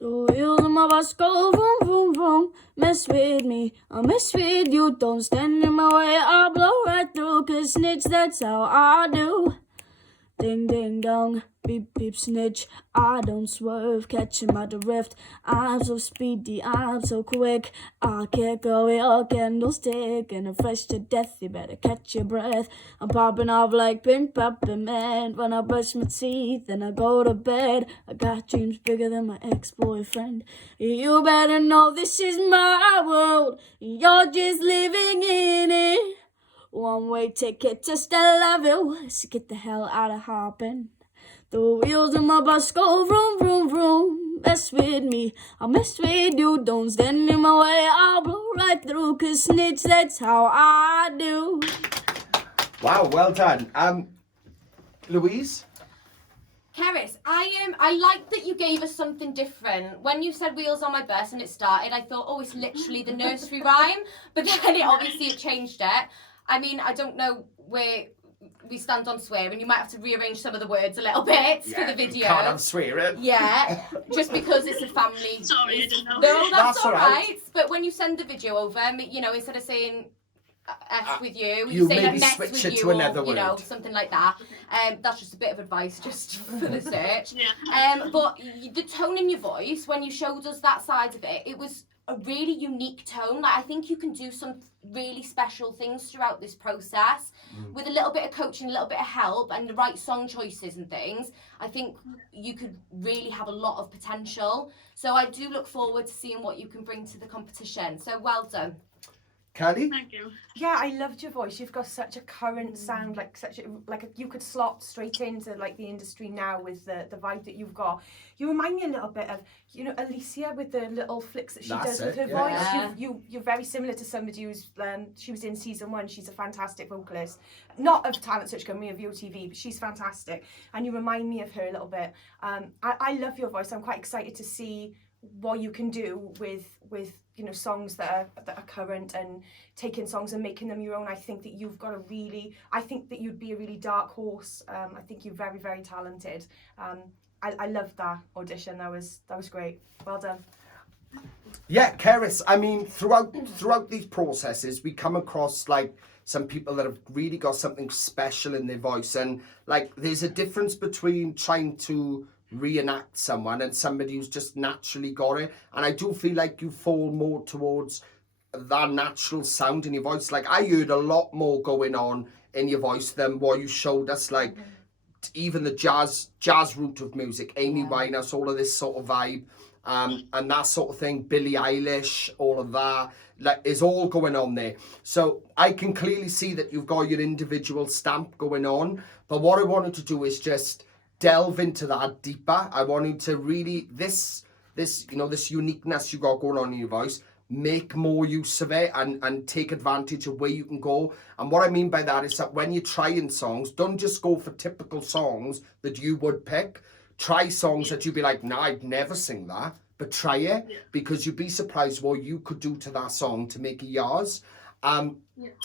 The wheels of my bus go vroom, vroom, vroom. Mess with me, I mess with you. Don't stand in my way, I'll blow right through. 'Cause snitch, that's how I do. Ding, ding, dong, beep, beep, snitch. I don't swerve, catch him at the rift. I'm so speedy, I'm so quick. I can't go your candlestick. And I'm fresh to death, you better catch your breath. I'm popping off like pink peppermint. When I brush my teeth and I go to bed, I got dreams bigger than my ex-boyfriend. You better know this is my world. You're just living in it. One-way ticket to Stellaville, so get the hell out of Hoppin'. The wheels of my bus go vroom, vroom, vroom. Mess with me, I'll mess with you. Don't stand in my way, I'll blow right through. 'Cause snitch, that's how I do. Wow, well done. Louise? Cerys, I like that you gave us something different. When you said wheels on my bus and it started, I thought, oh, it's literally the nursery rhyme. But then it changed it. I mean, I don't know where we stand on swearing. You might have to rearrange some of the words a little bit for the video. Can't have swearing. Yeah, just because it's a family. Sorry, I didn't know. No, that's all right. right. But when you send the video over, you know, instead of saying F with you you say maybe mess switch with it you, to another or, you know, word. something like that. That's just a bit of advice just for the search. Yeah. But the tone in your voice, when you showed us that side of it, it was a really unique tone. Like, I think you can do some really special things throughout this process with a little bit of coaching, a little bit of help, and the right song choices and things. I think you could really have a lot of potential. So I do look forward to seeing what you can bring to the competition. So well done. Kelly? Thank you. Yeah, I loved your voice. You've got such a current sound, you could slot straight into like the industry now with the vibe that you've got. You remind me a little bit of, you know, Alicia with the little flicks that she does with her voice. Yeah. You're very similar to somebody who's she was in season 1. She's a fantastic vocalist, not of Talent Search Company of VOTV, but she's fantastic, and you remind me of her a little bit. I love your voice. I'm quite excited to see what you can do with you know, songs that are current, and taking songs and making them your own. I think that you've got I think that you'd be a really dark horse. I think you're very, very talented. I loved that audition. That was great. Well done. Yeah, Cerys, I mean, throughout these processes, we come across like some people that have really got something special in their voice, and like there's a difference between trying to reenact someone and somebody who's just naturally got it. And I do feel like you fall more towards that natural sound in your voice. Like, I heard a lot more going on in your voice than what you showed us, like even the jazz route of music, Amy Winehouse, all of this sort of vibe, and that sort of thing, Billie Eilish, all of that, like, is all going on there. So I can clearly see that you've got your individual stamp going on, but what I wanted to do is just delve into that deeper. I wanted to really, this you know, this uniqueness you got going on in your voice, make more use of it and take advantage of where you can go. And what I mean by that is that when you're trying songs, don't just go for typical songs that you would pick. Try songs that you'd be like, nah, I'd never sing that, but try it, because you'd be surprised what you could do to that song to make it yours. Other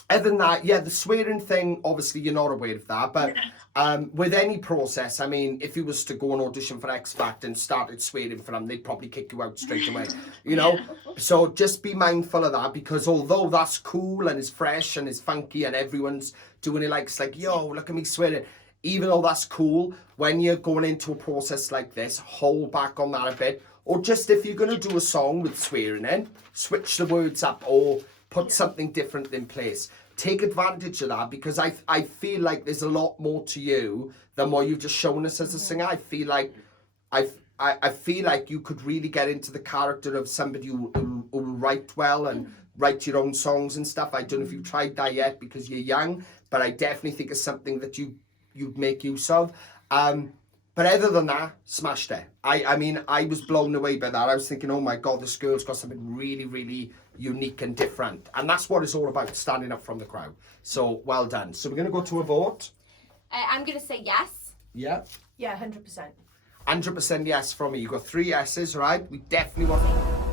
than that, the swearing thing, obviously you're not aware of that, but with any process, I mean, if you was to go and audition for X Factor and started swearing for them, they'd probably kick you out straight away, you know? So just be mindful of that, because although that's cool and it's fresh and it's funky and everyone's doing it, like, it's like, yo, look at me swearing. Even though that's cool, when you're going into a process like this, hold back on that a bit. Or just if you're going to do a song with swearing in, switch the words up or put something different in place. Take advantage of that, because I feel like there's a lot more to you than what you've just shown us as a singer. I feel like I feel like you could really get into the character of somebody who write well and write your own songs and stuff. I don't know if you've tried that yet because you're young, but I definitely think it's something that you'd make use of. But other than that, smashed it. I mean, I was blown away by that. I was thinking, oh my God, this girl's got something really, really unique and different. And that's what it's all about, standing up from the crowd. So, well done. So we're going to go to a vote. I'm going to say yes. Yeah. Yeah, 100%. 100% yes from me. You got 3 yeses, right? We definitely want...